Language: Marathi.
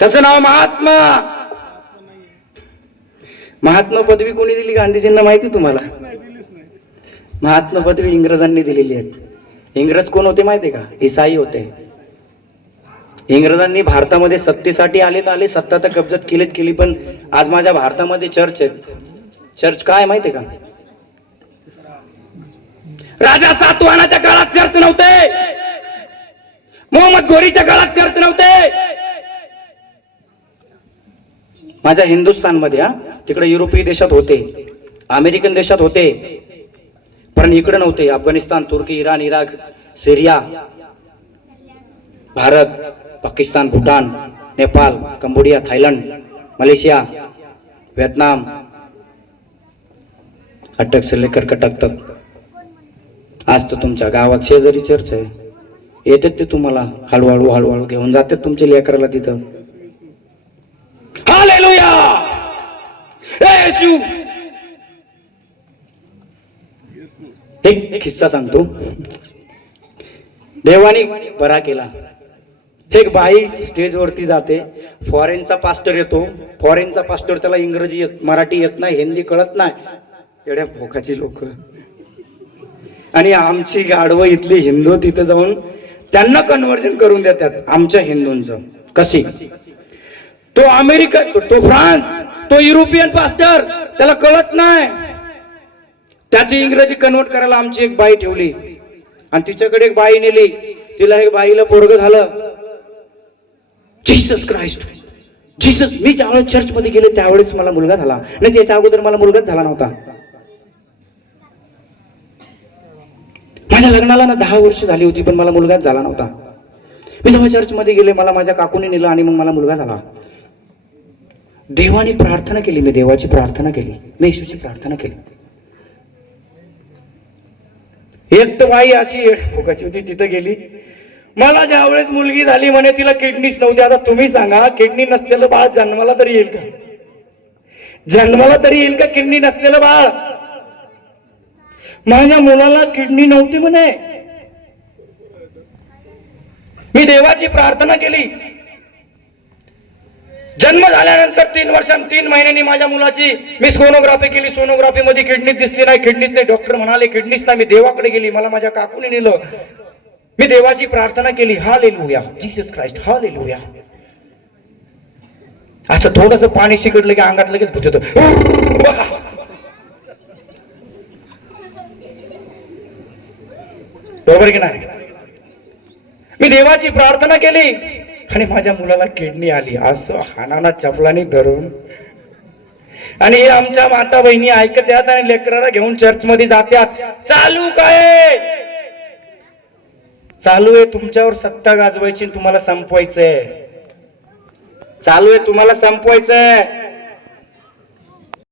त्याचं नाव महात्मा. महात्मा पदवी कोणी दिली गांधीजींना माहिती तुम्हाला? महात्मा पदवी इंग्रजांनी दिलेली आहे. इंग्रज कोण होते माहितीये का? ईसाई होते. इंग्रजांनी भारतामध्ये सत्तेसाठी आले सत्ता तर कब्जात केली, पण आज माझ्या भारतामध्ये चर्च आहेत. चर्च काय माहितीये का? राजा सातवाहनाच्या काळात चर्च नव्हते, मोहम्मद घोरीच्या काळात चर्च नव्हते. माझ्या हिंदुस्थानमध्ये तिकडे युरोपीय देशात होते, अमेरिकन देशात होते, पण इकडे नव्हते. Afghanistan, Turkey, Iran, Iraq, Syria, Bharat, Pakistan, Bhutan, Nepal, Cambodia, Thailand, Malaysia, Vietnam, Attock से लेकर कटक तक. आज तर तुमच्या गावात शेजारी चर्च आहे. येतात ते तुम्हाला हळूहळू घेऊन जातात तुमच्या लेकराला तिथं. हालेलुया. येशू. एक किस्सा सांगतो. देवाने बरा केला. एक बाई स्टेजवरती जाते, फॉरेनचा पास्टर येतो. फॉरेनचा पास्टर, त्याला इंग्रजी मराठी येत नाही, हिंदी कळत नाही. एवढ्या भोकाची लोक. आणि आमची गाढवं इथली हिंदू तिथं जाऊन त्यांना कन्व्हर्जन करून देतात आमच्या हिंदूंचं. कशी? तो अमेरिका, तो फ्रान्स, तो युरोपियन पास्टर, त्याला कळत नाही. त्याची इंग्रजी कन्वर्ट करायला आमची एक बाई ठेवली आणि तिच्याकडे एक बाई नेली. तिला एक बाईला पोरग झालं. Jesus Christ, Jesus. मी ज्यावेळेस चर्च मध्ये गेले त्यावेळेस मला मुलगा झाला, नाही त्याच्या अगोदर मला मुलगाच झाला नव्हता. माझ्या लग्नाला 10 वर्ष झाली होती, पण मला मुलगाच झाला नव्हता. मी जेव्हा चर्च मध्ये गेले, मला माझ्या काकूने नेलं आणि मग मला मुलगा झाला. देवाने प्रार्थना केली, मी देवाची प्रार्थना केली, मी येशूची प्रार्थना केली. एक तर बाई अशी भोकाची होती, तिथं गेली. मला ज्या वेळेस मुलगी झाली म्हणे, तिला किडनीच नव्हती. आता तुम्ही सांगा, किडनी नसलेलं बाळ जन्माला तरी येईल का? जन्माला तरी येईल का किडनी नसलेलं बाळ? माझ्या मुलाला किडनी नव्हती म्हणे. मी देवाची प्रार्थना केली. जन्म झाल्यानंतर 3 महिन्यांनी माझ्या मुलाची मी सोनोग्राफी केली. सोनोग्राफी मध्ये किडनीच दिसली नाही. किडनीच नाही. डॉक्टर म्हणाले किडनीच नाही. मी देवाकडे गेली. मला माझ्या काकूने नेलं. मी देवाची प्रार्थना केली. Hallelujah, Jesus Christ, hallelujah. असं थोडंसं पाणी शिकडलं की अंगात लगेच भूत येतं. बरोबर की नाही? मी देवाची प्रार्थना केली आणि माझ्या मुलाला किडनी आली. असं हानाना चपलानी धरून. आणि हे आमच्या माता बहिणी ऐकत्यात आणि लेकराला घेऊन चर्च मध्ये जात्यात. चालू काय? चालू आहे तुमच्यावर सत्ता गाजवायची, तुम्हाला संपवायचंय. चालू आहे तुम्हाला संपवायचंय.